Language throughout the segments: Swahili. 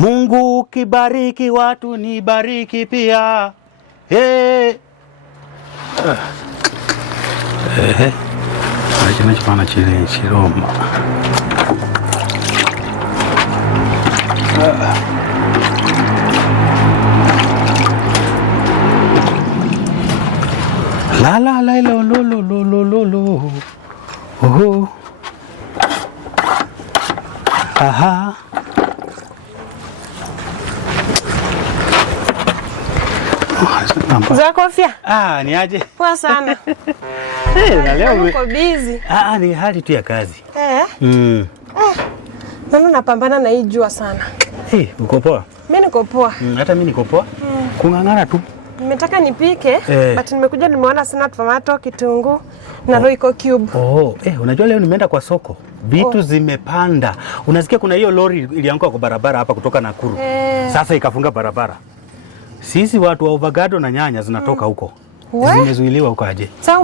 Mungu kibariki watu nibariki pia. Hey. Achana chipana chile chiroma. La la la lo lo lo lo lo lo lo. Oh. Aha. Za kofia? Ni aje? Poa sana. Na leo uko busy? Ni hali tu ya kazi. Nani napambana na hii jua sana. Uko poa? Mimi niko poa. Hata mimi niko poa. Kung'ang'ana tu. Nimetaka nipike, but nimekuja nimeona sina tomato, kitunguu na roiko cube. Unajua leo nimeenda kwa soko. Vitu zimepanda. Unasikia kuna hiyo lori ilianguka kwa barabara hapa kutoka Nakuru. Sasa ikafunga barabara. Sisi watu wa avocado na nyanya zinatoka huko. Zimezuiliwa huko aje. Sasa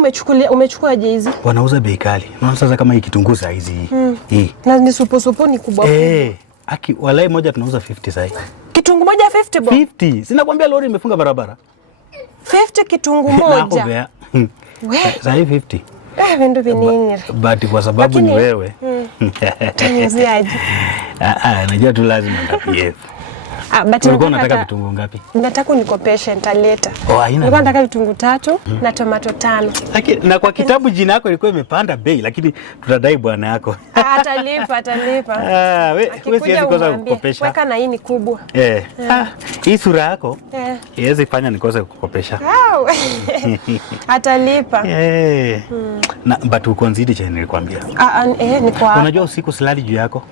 umechukua aje hizi? Wanauza bei kali. Unaona sasa kama hii kitunguu saa hizi hii. Na ni supu ni kubwa. Aki walai moja tunauza 50 sasa. Kitunguu moja 50 bo? 50. Sinakwambia lori imefunga barabara. 50 kitunguu moja. Sasa hii 50. Vendo vinini. But kwa sababu ni wewe. Tanyaziaje. Najua tu lazima ngapie. Ulikuwa unataka vitunguu ngapi? Nataka unikopeshe nitaleta. Nilikuwa nataka vitunguu 3 na tomato 5. Na kwa kitabu jina yako ilikuwa imepanda bei, lakini tutadai bwana yako. Atalipa. Wewe siwezi kosa kukopesha. Weka na hii ni kubwa. Hii sura yako iwezi fanya nikose kukopesha. Atalipa. Na but uko nzidi cha nilikwambia. Ni kwa. Unajua usiku silali juu yako?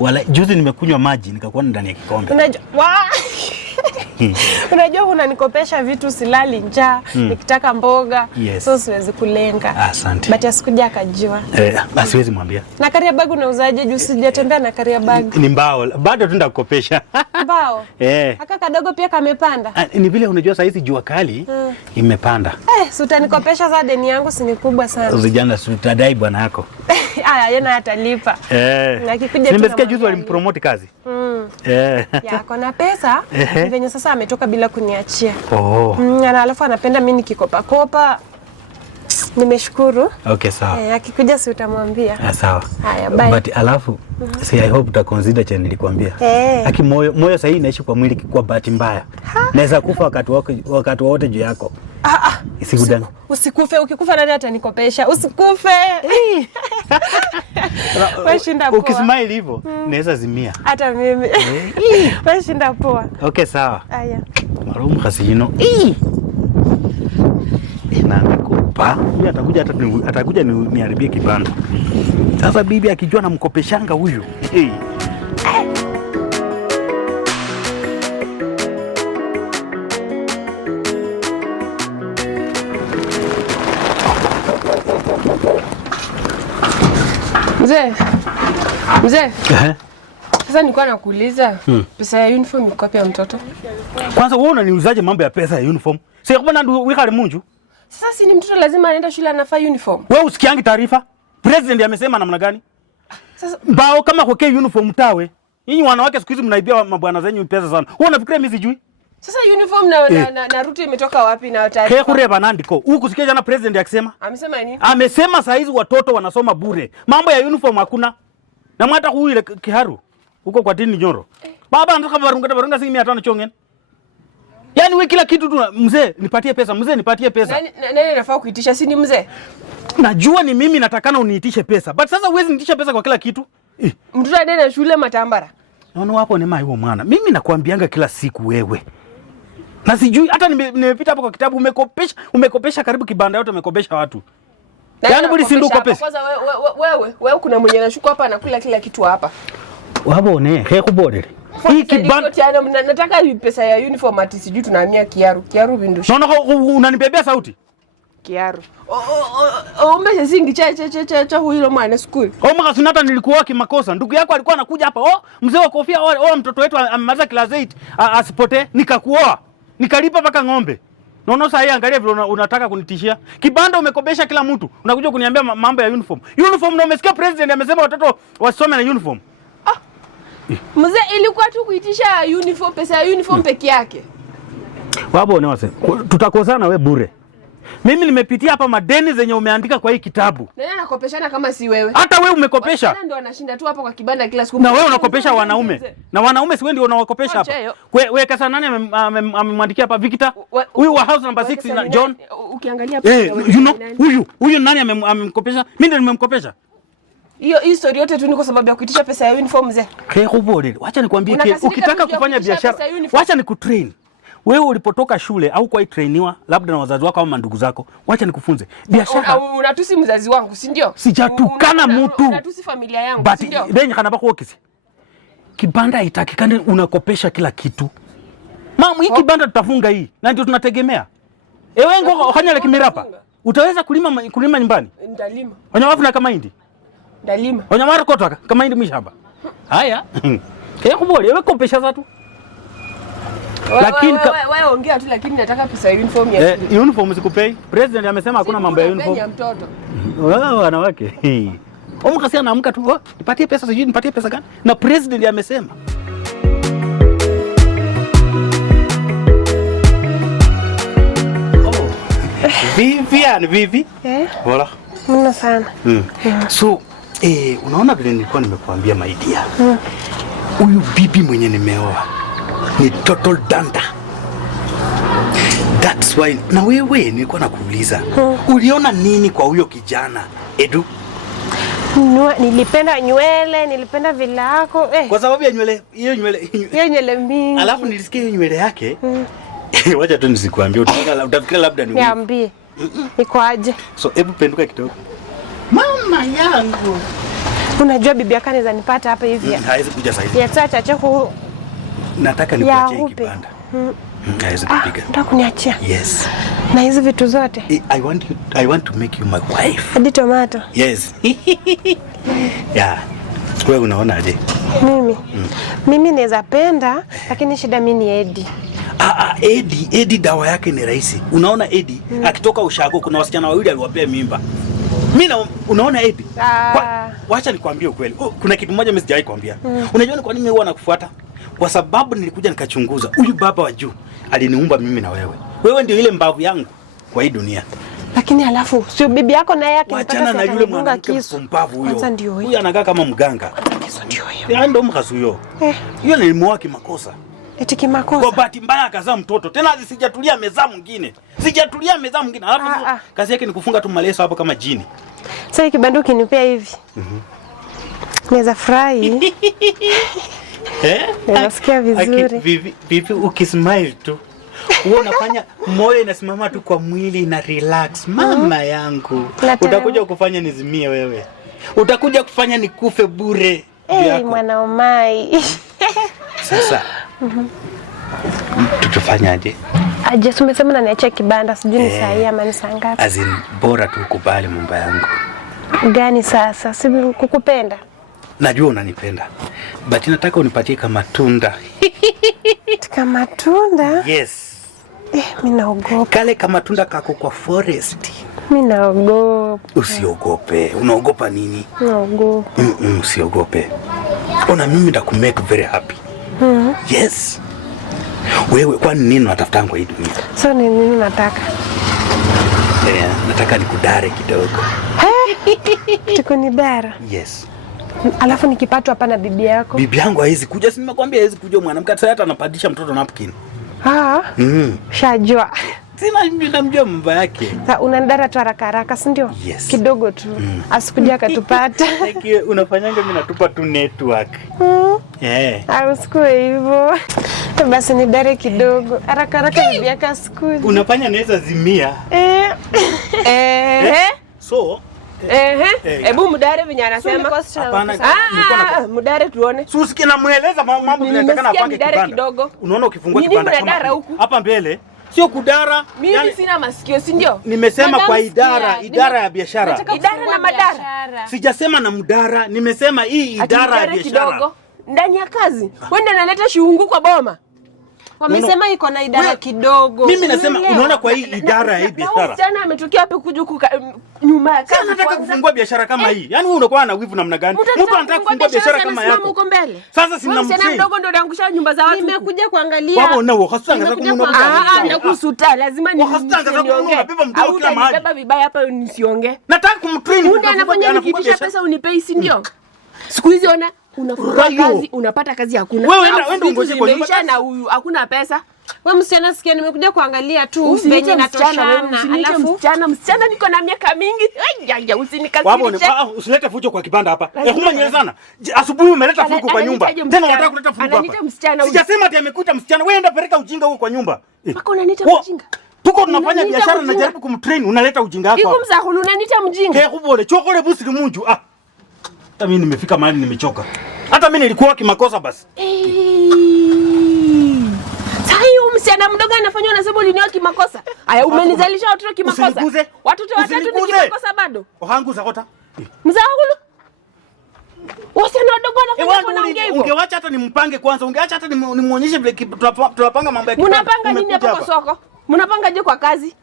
Walai. Juzi nimekunywa maji nikakuwa ndani ya kikombe. Unajua unanikopesha vitu silali njaa, nikitaka mboga, so siwezi kulenga. Asante. But asikuja akajua. Basi siwezi mwambia. Na carrier bag unauzaje juu sijatembea na carrier bag? Ni mbao. Bado tu ndakukopesha. Mbao? Aka kadogo pia kamepanda. Ni vile unajua saa hizi jua kali imepanda. Si utanikopesha za deni yangu si ni kubwa sana. Usijana tutadai bwana yako. Yeye atalipa. Nimesikia juzi walimpromote kazi. Yako na pesa, venye sasa ametoka bila kuniachia. Na alafu anapenda mimi nikikopa. Nimeshukuru. Okay, sawa. Akikuja si utamwambia. Sawa. Haya, bye. But alafu I hope uta consider chenye nilikwambia. Aki moyo sasa hii inaishi kwa mwili kwa bahati mbaya. Naweza kufa wakati wote juu yako. Isikudani. Usikufe, ukikufa nani atanikopesha? Usikufe. Wewe shinda poa. Ukismile hivyo naweza zimia. Hata mimi. Wewe shinda poa. Okay, sawa. Haya. Marumu kasino. Na amekupa. Yeye atakuja niharibie kibanda. Sasa bibi akijua na mkopeshanga huyu. Mzee. Sasa nilikuwa nakuuliza pesa ya uniform iko wapi ya mtoto? Kwanza wewe unaniulizaje mambo ya pesa ya uniform? Sio kama ndio wikale munju. Sasa si ni mtoto lazima aende shule anafaa uniform. Wewe usikiangi taarifa? President amesema namna gani? Sasa mbao kama kwa uniform tawe. Nyinyi wanawake siku hizi mnaibia mabwana zenyu pesa sana. Wewe unafikiria mimi sijui? Sasa uniform na ruti imetoka wapi na taarifa? Kaya kureba nandiko. Huku sikia jana president akisema? Amesema nini? Amesema saa hizi watoto wanasoma bure. Mambo ya uniform hakuna. Na mwata huyu Kiharu huko kwa Tini Nyoro. Baba anataka barunga si 500 chongen. Yaani wewe kila kitu tu mzee nipatie pesa, mzee nipatie pesa. Nani anafaa kuitisha si ni mzee? Najua ni mimi natakana uniitishe pesa. But sasa huwezi niitisha pesa kwa kila kitu. Mtoto anaenda shule matambara. Naona hapo ni mai huo mwana. Mimi nakwambianga kila siku wewe. Na sijui hata nimepita hapo kwa kitabu umekopesha karibu kibanda yote umekopesha watu. Yaani budi sinduko pesa. Kwanza wewe kuna mwenye anashuka hapa anakula kila kitu hapa. Wabone, kubodele. Hii kibanda nataka pesa ya uniform ati sijui tunahamia Kiaru vindusha. Naona unanibebea sauti. Kiaru. Ombe zingi cha huyo mwana school. Maka sunata nilikuwa kimakosa. Ndugu yako alikuwa anakuja hapa. Mzee wa kofia mtoto wetu amemaliza class 8 asipote nikakuoa. Nikalipa paka ng'ombe. Naona sasa hii angalia vile unataka kunitishia. Kibanda umekopesha kila mtu. Unakuja kuniambia mambo ya uniform. Uniform ndio umesikia president amesema watoto wasome na uniform. Mzee, ilikuwa tu kuitisha uniform, pesa ya uniform peke yake. Wabo wase. Tutakosana we bure. Mimi nimepitia hapa madeni zenye umeandika kwa hii kitabu. Nani anakopeshana kama si wewe? Hata wewe umekopesha. Wasichana ndio wanashinda tu hapa kwa kibanda kila siku. Na wewe unakopesha wanaume. Na wanaume si wewe ndio unawakopesha hapa. Wewe kasa nani amemwandikia hapa Victor? Huyu wa house number 6 na John. Ukiangalia hapa huyu nani amemkopesha? Mimi ndio nimemkopesha. Hiyo story yote tu ni kwa sababu ya kuitisha pesa ya uniform mzee. Wacha nikwambie ukitaka kufanya biashara, wacha nikutrain. Wewe ulipotoka shule au kwa trainiwa labda na wazazi wako au mandugu zako, wacha nikufunze. Biashara unatusi mzazi wangu, si ndio? Sijatukana mtu. Unatusi familia yangu, si ndio? Benye kana bako okisi. Kibanda haitakikani unakopesha kila kitu. Mama, hii kibanda tutafunga hii. Na ndio tunategemea. Ewe ngo fanya la kimirapa. Utaweza kulima nyumbani? Ndalima. Wanyawafu na kama hindi? Ndalima. Wanyamara kotaka kama hindi mishamba. Haya. Kaya kubole, ewe kopesha zatu. Lakini wewe ongea tu, lakini nataka pesa ya uniform ya shule. Uniform sikupei. President amesema hakuna mambo ya uniform. Ya mtoto. Wao wanawake. Omkasi anaamka tu, nipatie pesa sijui nipatie pesa gani? Na president amesema. Vivi? Wala. Mna sana. So, unaona vile nilikuwa nimekuambia my dear. Huyu bibi mwenye nimeoa ni total danda. That's why na wewe nilikuwa nakuuliza. Uliona nini kwa huyo kijana? Edu? Nilipenda nywele, nilipenda vilako. Kwa sababu ya nywele, hiyo nywele mingi. Alafu nilisikia hiyo nywele yake. Wacha tu nisikuambie, utafikiri labda ni wewe. Niambie. Iko aje? So hebu penduka kidogo. Mama yangu. Unajua bibi yako anaweza nipata hapa hivi. Haiwezi kuja sasa hivi. Ya chacha chako. Nataka nikuachie kibanda. Haiwezi kupiga. Nataka kuniachia. Yes. Na hizo vitu zote. I want to make you my wife. Hadi tomato. Yes. Yeah. Wewe unaona aje? Mimi naweza penda, lakini shida mimi ni Eddie. Eddie dawa yake ni rahisi. Unaona Eddie akitoka ushago kuna wasichana wawili aliwapea mimba. Mimi unaona Eddie? Wacha nikwambie ukweli. Kuna kitu moja mimi sijawahi kuambia. Unajua ni kwa nini huwa nakufuata? Kwa sababu nilikuja nikachunguza. Huyu baba wa juu aliniumba mimi na wewe. Wewe ndio ile mbavu yangu kwa hii dunia. Lakini alafu sio bibi yako naye yake mpaka na yule mwanamke mpumbavu huyo. Huyu anakaa kama mganga. Kisu ndio hiyo. Ndio mkasu huyo. Hiyo nilimwoa kimakosa. Eti kimakosa. Kwa bahati mbaya akazaa mtoto. Tena sijatulia meza mwingine. Alafu kazi yake ni kufunga tu maleso hapo kama jini. Sasa kibando kinipea hivi. Naweza furahi. Nasikia vizuri. Vipi ukismile tu. Wewe unafanya moyo inasimama tu kwa mwili na relax. Mama yangu. Utakuja kufanya nizimie wewe. Utakuja kufanya nikufe bure. Mwanaomai. Sasa. Tutafanyaje? Aje umesema na niache kibanda, sijui ni saa hii ama ni saa ngapi. Azin bora tu kubali mambo yangu. Gani sasa? Si kukupenda. Najua unanipenda. But nataka unipatie kama tunda. Kama tunda? Yes. Mimi naogopa. Kale kama tunda kako kwa forest. Mimi naogopa. Usiogope. Unaogopa nini? Naogopa. Usiogope. Ona mimi nitakumake very happy. Yes. Wewe kwa nini unatafuta kwa hii dunia? So ni nini unataka? Nataka nikudare kidogo. Tukunidara? Yes. Alafu nikipatwa hapa na bibi yako? Bibi yangu haizi kuja, si nimekwambia haizi kuja mwanamke hata anapadisha mtoto napkin. Shajua. Sina mimi namjua mambo yake. Unanidara tu haraka, si ndio? Yes. Kidogo tu. Asikuja akatupata. Unafanyanga mimi natupa tu network. Usikue hivyo. Basi ni dare kidogo. Haraka bibi yako asikuje. Unafanya naweza zimia. So hebu mudare venye anasema. Hapana. Mudare tuone. Susiki namueleza mambo vinatakana apange kibanda. Unaona ukifungua kibanda kama hapa mbele sio kudara. Mimi sina masikio, si ndio? Nimesema kwa idara ya biashara. Idara na madara. Sijasema na mudara, nimesema hii idara ya biashara. Ndani ya kazi. Wende naleta shiungu kwa boma. Wamesema iko na idara kidogo. Mimi nasema unaona kwa hii idara ya hii biashara. Msichana ametokea hapa kuja nyuma ya kazi. Nataka kufungua biashara kama hii. Yaani wewe unakuwa na wivu namna gani? Mtu anataka kufungua biashara kama yako. Sasa si mnamtrain. Msichana mdogo ndio anaangusha nyumba za watu. Nimekuja kuangalia. Wao nao wakasanga za kumwona. Nakusuta lazima niongee. Au utanibeba vibaya hapa nisiongee. Nataka kumtrain. Muda anafanya nikitisha pesa unipei si ndio? Siku hizi ona unafanya kazi unapata kazi hakuna. Wewe enda ungoje kwa nyumba na huyu hakuna pesa. Wewe msichana sikia nimekuja kuangalia tu venye natoshana. Alafu msichana niko na miaka mingi. Ai usinikasirishe. Usilete fujo kwa kibanda hapa. Huma nyelezana. Asubuhi umeleta fujo kwa nyumba. Tena unataka kuleta fujo hapa. Sijasema ati amekuita msichana. Wewe enda peleka ujinga huko kwa nyumba. Mpaka unaniita mjinga. Tuko tunafanya biashara na jaribu kumtrain unaleta ujinga wako. Iko mzahulu unaniita mjinga. Ke kubole chokole busi limunju. Hata mimi nimefika mahali nimechoka. Hata mimi nilikuwa kimakosa basi. Msichana mdogo anafanywa na sababu ulinioa kimakosa. Aya umenizalisha watoto kimakosa. Watoto watatu ni kimakosa bado. Ohangu zakota. Mzahulu. Wasichana wadogo wanafanya kunaongea hivyo. Ungewacha hata nimpange kwanza. Ungeacha hata nimuonyeshe vile tunapanga mambo ya kibanda. Mnapanga nini hapo kwa soko? Mnapanga je kwa kazi?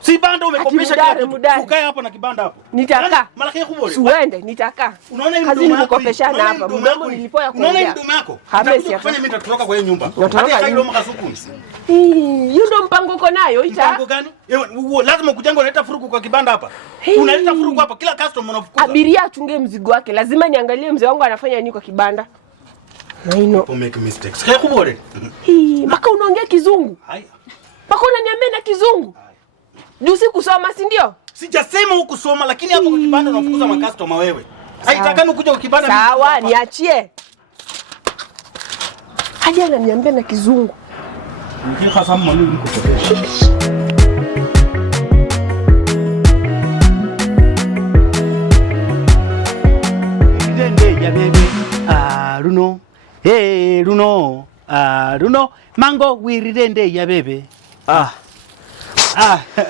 Si banda umekopesha kila ukae hapo na kibanda hapo. Nitaka. Malaki kubole. Suende nitaka. Unaona hivi kazi nikopeshana hapa. Mdomo nilipoya kuongea. Unaona hivi mdomo yako? Kufanya mimi nitatoroka kwa hiyo nyumba. Hata kailo makasuku. Hiyo ndo mpango uko nayo ita. Mpango gani? Lazima kujenga unaleta furuku kwa kibanda hapa. Unaleta furuku hapa kila customer unafukuza. Abiria atunge mzigo wake. Lazima niangalie mzee wangu anafanya nini kwa kibanda. Don't make mistakes. Kaya kubole. Mpaka unaongea kizungu. Mpaka unaniambia na kizungu. Jusi kusoma si ndio? Sijasema hukusoma lakini hapo kwa kibanda unafukuza makastoma wewe. Haitakani ukuje kwa kibanda. Sawa, niachie. Haja ananiambia na kizungu. Niki hasa mwalimu niko kwa. Ndende ya bebe. Runo. Hey Runo. Runo mango wiridende ya bebe.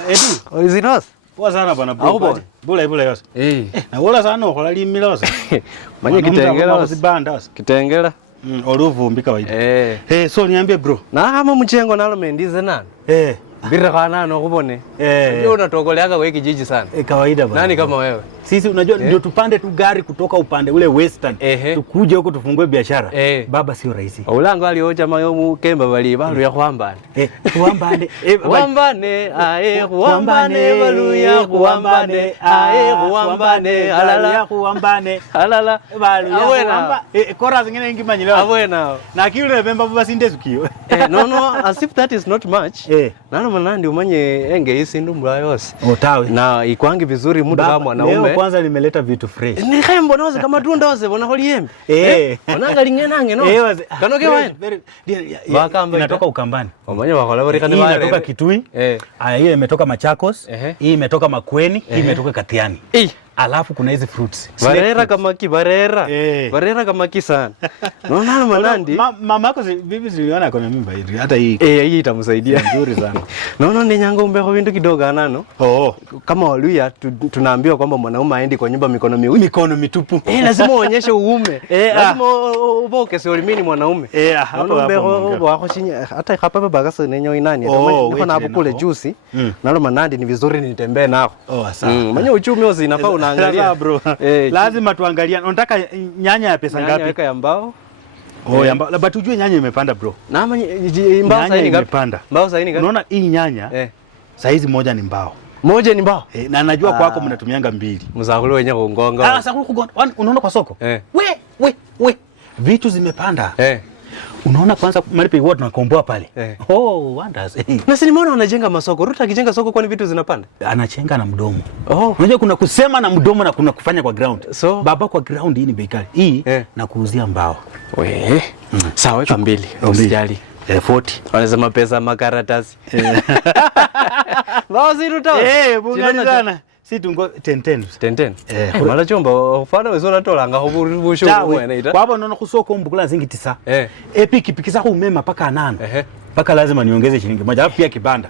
Edu. Oizinos. Poa sana bwana bro. Bula yose. Na wala sana okola limila yose. Manye kitengela. Kitengela. Oluvumbi kawaida. So niambie bro. Na kama mchengo nalo mendize nani? Bira kana no kubone. Ndio unatokoleaga wewe kijiji sana. Kawaida bwana. Nani kama wewe? Sisi unajua ndio tupande tu gari kutoka upande ule western. Tukuje huko tufungue biashara. Baba sio rahisi. Ulango alioja mayo kemba bali balu ya kuambane. Kuambane. Kuambane kuambane balu ya kuambane. Kuambane alala kuambane. Alala balu ya kuambane. Kora zingine ingi manyelewa. Abwena. Na kiule remember baba sindezukio. No as if that is not much. Nalo manandi umanye enge isindu mbwa yose. Otawe. Na ikwangi vizuri muda kama mwanaume. Kwanza nimeleta vitu fresh. Ni kembo noze kama tunda ose bona holiembe. Onanga lingenange no. Kanoke wae. Inatoka Ukambani. Omanye wakola bari kane wale. Inatoka Kitui. Hii imetoka Machakos. Hii imetoka Makueni, hii imetoka Katiani. Alafu kuna hizi fruits. Barera kama ki barera. Barera kama ki sana. Naona manandi. Mama yako bibi ziliona kuna mimba hivi. Hata hii. Hii itamsaidia nzuri sana. Naona ni nyanga umbeko vindu kidogo anano. Kama Waluya tunaambiwa kwamba mwanaume aendi kwa nyumba mikono miwili. Mikono mitupu. Lazima uonyeshe uume. Lazima uboke sio mimi mwanaume. Naona umbeko wako chini hata hapa bagasa nenyo inani. Niko na hapo kule juice. Naona manandi ni vizuri nitembee nao. Sawa. Manye uchumi wao zinafaa unaangalia bro. Lazima tuangalie. Unataka nyanya ya pesa ngapi? Nyanya ya mbao. Ya mbao. Labda tujue nyanya imepanda bro. Na mbao sasa ni ngapi? Mbao sasa ni ngapi? Unaona hii nyanya? Saizi moja ni mbao. Moja ni mbao. Na najua kwako mnatumianga mbili. Mzakulu wenye kugonga. Sasa kugonga. Unaona kwa soko? We. Vitu zimepanda. Unaona kwanza malipo huwa tunakomboa pale. Wonders. Na si nimeona wanajenga masoko. Ruta akijenga soko kwani vitu zinapanda? Anachenga na mdomo. Unajua kuna kusema na mdomo na kuna kufanya kwa ground. So baba kwa ground hii ni bei kali. Hii na kuuzia mbao. Sawa weka mbili. Usijali. 40. Wanasema pesa makaratasi. Mbao ziruta. Bungani sana. Si tungo 10. Mala chomba ufana wezona tolanga hobusho mwene kwa hapa unaona kusoko mbukula zingi 9. Pikipiki zako umema paka 8. Paka lazima niongeze shilingi moja alafu pia kibanda.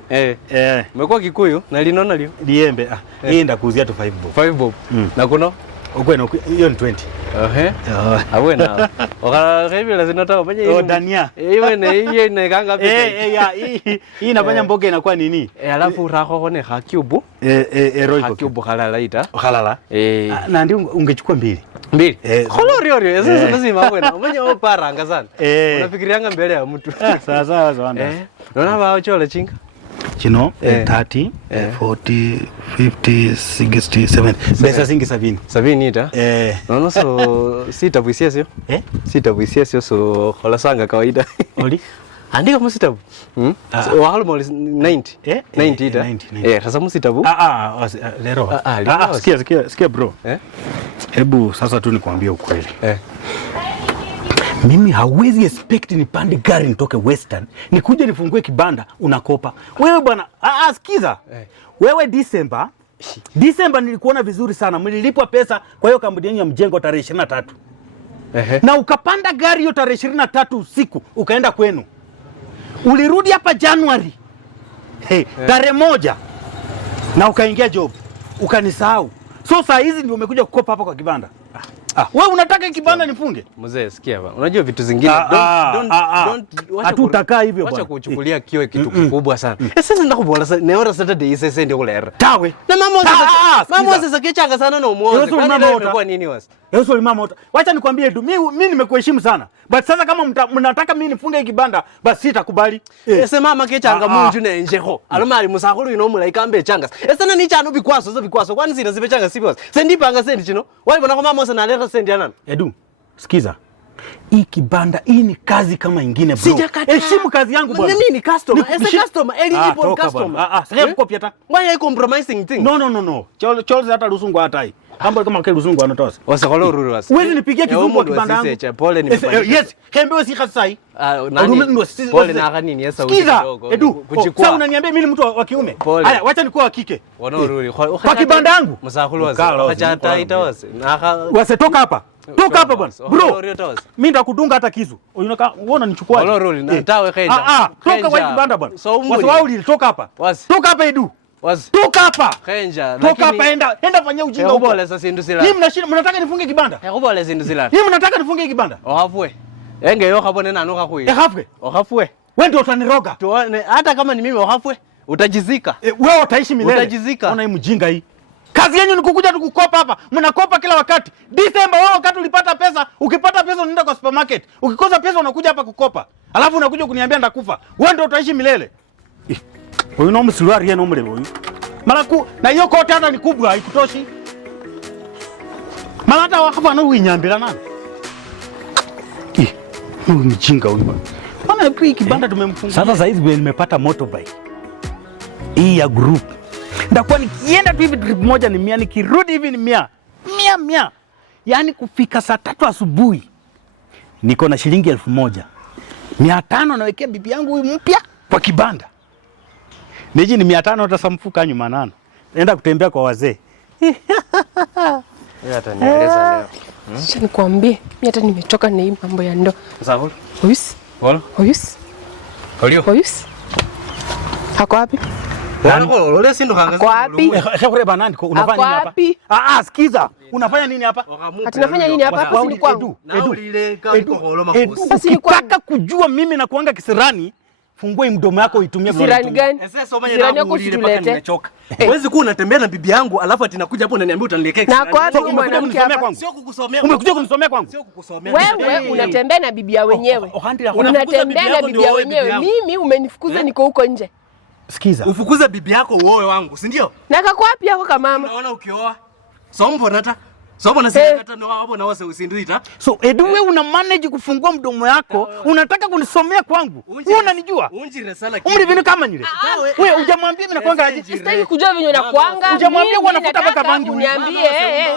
Umekuwa Kikuyu na linona lio. Liembe. Hii ndakuuzia tu 5 bob. 5 bob. Na kuno Ukwena hiyo ni 20. Awena. Okala hivi lazima natoa pamoja. Oh, Dania. Hiyo inaikanga pia. Hii inafanya mboga inakuwa nini? Alafu rako kone hakiubu. Roiko. Hakiubu halala ita. Halala. Na ndio ungechukua mbili. Mbili. Rio. Sasa lazima kwenda. Umenye paranga sana. Unafikirianga mbele ya mtu. Sawa wanda. Unaona bao chola chinga. Chino 30, 40, 50, 60, 70. Pesa zingi 70. 70 ita. Naona so sitabuisia sio? Sitabuisia sio so hola sanga kawaida. Oli? Andika musitabu. Wahalo mali 90. 90 ita. Sasa musitabu. Lero. Sikia bro. Hebu sasa tu nikwambie ukweli. Mimi hauwezi expect nipande gari nitoke Western nikuje nifungue kibanda unakopa. Wewe bwana, sikiza. Wewe December nilikuona vizuri sana. Mlilipwa pesa kwa hiyo kampuni yenu ya mjengo tarehe 23. Na ukapanda gari hiyo tarehe 23 usiku ukaenda kwenu. Ulirudi hapa January. Tarehe 1 na ukaingia job. Ukanisahau. So saa hizi ndio umekuja kukopa hapa kwa kibanda. Wewe unataka kibanda nifunge? Mzee sikia bwana. Unajua vitu zingine hatutakaa hivyo bwana. Acha kuchukulia kiwe kitu kikubwa sana. Sasa ndakubola neora Saturday sasa ndio kulera. Tawe. Na mama sasa kichanga sana na umuoze. Kwa nini wasi? Yesu mama. Wacha nikwambie tu mimi nimekuheshimu sana. But sasa kama mnataka mimi nifunge kibanda basi sitakubali. Ese mama kichanga munju na enjeho. Alomali musakulu inomula ikambe changa. Ese nani chano bikwaso kwani zina zibe changa sibos. Sendipanga sendi chino. Walibona kwa mama sana leta sendi yana. Edu, sikiza. Hii kibanda hii ni kazi kama ingine bro. Heshimu kazi yangu bwana. Mimi ni customer. Ese customer, eligible customer. Sasa copy hata. Why are compromising things? No. Charles hata rusungu hatai. Hambo kama kile rusungu anatosa. Wasekolo ruru wasi. Wewe nipigie kizungu kwa kibanda yangu. Pole nimefanya. Yes, kembe si kasai. Pole na gani ni sasa kidogo. Edu, sasa unaniambia mimi mtu wa kiume. Haya, wacha nikuwa wa kike. Wanaoruri. Kwa kibanda yangu. Msakulu wasi. Acha taita wasi. Wasetoka hapa. Toka hapa bwana. Bro. Mimi ndakudunga hata kisu. Unaona nichukua. Wanaoruri. Natawe kaenda. Toka kwa kibanda bwana. Wasiwauli toka hapa. Toka hapa Edu. Toka hapa. Kenja. Toka hapa enda fanya ujinga huko. Ubole sasa sindu sila. Mimi mnataka nifunge kibanda? Ubole sindu sila. Mimi mnataka nifunge kibanda? Ohafwe. Enge yo kabone nanu kakui. Hafwe. Ohafwe. Wewe ndio utaniroga. Tuone hata kama ni mimi ohafwe. Utajizika. Wewe utaishi milele. Utajizika. Ona hii mjinga hii. Kazi yenu ni kukuja tu kukopa hapa. Mnakopa kila wakati. December wewe wakati ulipata pesa, ukipata pesa unaenda kwa supermarket. Ukikosa pesa unakuja hapa kukopa. Alafu unakuja kuniambia ndakufa. Wewe ndio utaishi milele. Huyu no msiluari yenu mle huyu. Malaku na hiyo kote hata ni kubwa haikutoshi. Mala hata wakapa na uinyambira nani? Huyu mjinga huyu bwana. Maana hii kibanda tumemfungia. Sasa hizi nimepata motorbike. Hii ya group. Ndakuwa nikienda tu hivi trip moja ni 100, nikirudi hivi ni 100. Yaani kufika saa 3 asubuhi niko na shilingi 1000. 500 nawekea bibi yangu huyu mpya kwa kibanda. Niji ni 500 utasamfuka nyuma nana. Naenda kutembea kwa wazee. Yeye atanieleza leo. Acha nikwambie, mimi hata nimechoka na hii mambo ya ndo. Sahul. Oyus. Wala. Oyus. Oyus. Hako wapi? Lole sindo kanga. Kwa wapi? Shakure banani unafanya nini hapa? Sikiza. Unafanya nini hapa? Atunafanya nini hapa? Hapa si kwangu. Ukitaka kujua mimi na kuanga kisirani, fungua mdomo yako uitumie kwa kisirani gani? Kisirani yako situlete. Huwezi kuwa unatembea na bibi yangu alafu ati nakuja hapo unaniambia utanielekea kisirani. Na kwa wapi mwanamke hapa? Sio kukusomea. Umekuja kunisomea kwangu? Sio kukusomea. Wewe unatembea na bibi ya wenyewe. Unatembea na bibi ya wenyewe. Mimi umenifukuza niko huko nje. Sikiza. Ufukuze bibi yako uoe wangu, si ndio? Na kako wapi yako kama mama? Unaona ukioa. Sombo nata. Sombo na sisi kata ndo hapo na wase usinduita. So Edu wewe una manage kufungua mdomo yako, unataka kunisomea kwangu. Wewe unanijua? Unji resala kitu. Umri vinu kama nyile. Wewe hujamwambia mimi nakuanga aje? Sitaki kujua vinyo na kuanga. Hujamwambia unafuta baka bangi. Uniambie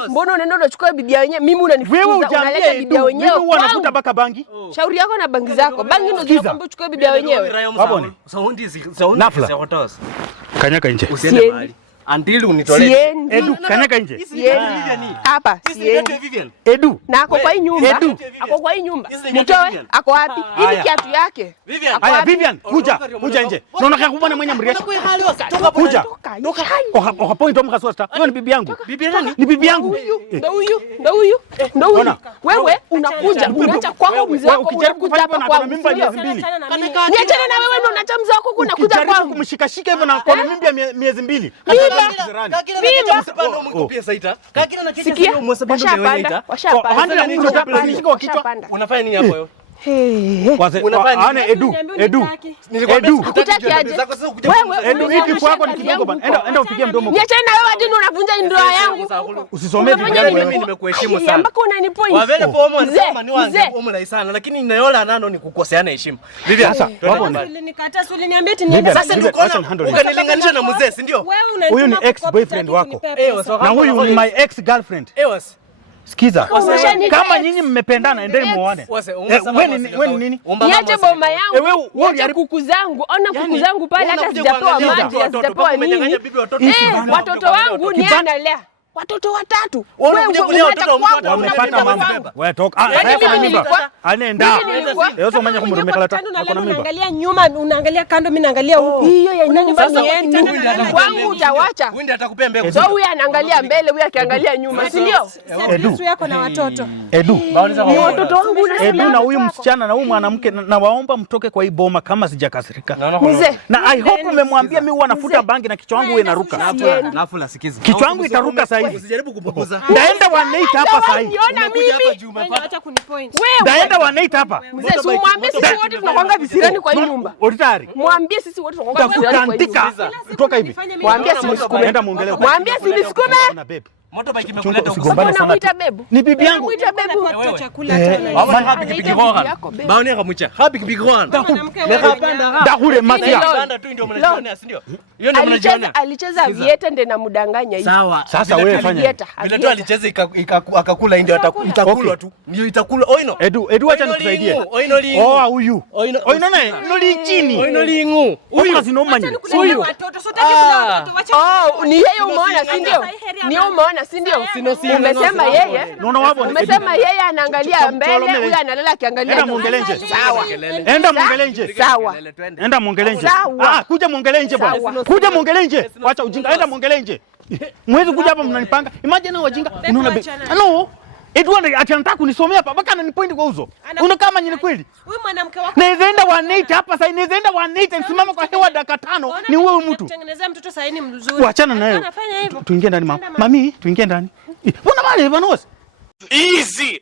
mbona unaenda unachukua bibi ya wenyewe? Mimi unanifukuza unaleta bibi ya wenyewe. Wewe unafuta baka bangi. Shauri yako na bangi zako. Bangi ndio zinakwambia uchukue bibi ya wenyewe. Babone. Saundi Nafla. Kanyaka nje. Usiende mahali. until unitolee. Edu, kanyaga nje. Hapa. Edu. Na ako kwa hii nyumba. Edu. Ako kwa hii nyumba. Mtoe, ako wapi? Hili kiatu yake. Aya, Vivian, kuja nje. Naona kama kubana mwenye mrefu. Kuja. Oha point toka swasta. Hiyo ni bibi yangu. Bibi nani? Ni bibi yangu. Ndio huyu. Wewe unakuja, unaacha kwako mzee wako unakuja hapa kwa mimba miezi 2. Niachane na wewe ndio unaacha mzee wako unakuja kwangu. Kumshikashika hivyo na kwa mimba ya miezi 2. Unafanya nini hapo wewe? Edu. Hiki kwako ni kidogo bana. Enda upigie mdomo. Niachane na wewe hadi unavunja ndoa yangu. Usisomee mimi nimekuheshimu sana. Mpaka unanipoint. Wavele fomo anasema ni wangu umla sana lakini ninayola nano ni kukoseana heshima. Vipi sasa? Ulinikataa, uliniambia eti niende sasa ukanilinganisha na mzee, si ndio? Huyu ni ex boyfriend wako. Na huyu ni my ex girlfriend. Sikiza. Kama nyinyi mmependana endeni muone. Wewe ni nini? Niache boma yangu. Niache kuku zangu. Ona kuku zangu pale hata sijapewa maji, sijapewa nini. Watoto wangu ni analea. Watoto 3. Wewe wamepata mama. Wewe toka. Anaenda. Leo sio manya kumrumia kalata. Unaangalia nyuma, unaangalia kando, mimi naangalia huku. Hiyo ya nyumba ni yenu. Wangu utawacha. Wewe atakupea mbegu. So huyu anaangalia mbele, huyu akiangalia nyuma, si ndio? Edu yako na watoto. Edu. Ni watoto wangu na Edu na huyu msichana na huyu mwanamke na waomba mtoke kwa hii boma kama sijakasirika. Na I hope umemwambia mimi huwa nafuta bangi na kichwa changu inaruka. Nafula sikiza. Kichwa changu itaruka sasa hivi. Usijaribu kupunguza. Ndaenda 18 hapa sasa hivi. Niona mimi. Acha kunipoint. Ndaenda 18 hapa. Mzee, si mwambie sisi wote tunakwanga visirani kwa hii nyumba. Oditari. Mwambie sisi wote tunakwanga visirani kwa hii nyumba. Toka hivi. Mwambie sinisukume. Enda muongelee. Mwambie sinisukume. Motorbike imekuleta huko. Unamuita bebu. Ni bibi yangu. Unamuita bebu. Wewe Chakula tena. Ama hapi kipiki kwa. Baoni akamucha. Hapi kipiki kwa. Dakule matia. Panda tu ndio mnajiona, si ndio? Hiyo ndio mnajiona. Alicheza vieta ndio namdanganya hivi. Sawa. Sasa wewe fanya. Vile tu alicheza akakula ndio itakula tu. Ndio itakula. Oino. Edu acha nikusaidie. Oino lingu. Oh huyu. Oino naye noli chini. Oino lingu. Huyu kazinomanya. Huyu. Oh, ni yeye umeona, si ndio? Ni umeona, si ndio? Umesema yeye. Naona wapo. Umesema yeye anaangalia mbele, huyu analala akiangalia. Enda muongelee nje. Sawa. Enda muongelee nje. Sawa. Enda muongelee nje. Kuja muongelee nje bwana. Kuja muongelee nje. Acha ujinga. Enda muongelee nje. Mwezi kuja hapa mnanipanga. Imagine hao wajinga. Unaona no. Edu anataka kunisomea hapa mpaka ananipoint kwa uso. Una kama nyini kweli? Huyu mwanamke wako. Naenda 18 hapa sasa, naenda 18 nisimama kwa hewa dakika 5. Ni wewe mtu. Kutengenezea mtoto sasa ni mzuri. Waachana naye. Anafanya hivyo. Tuingie ndani mama. Mami, tuingie ndani. Una mali bwana. Easy.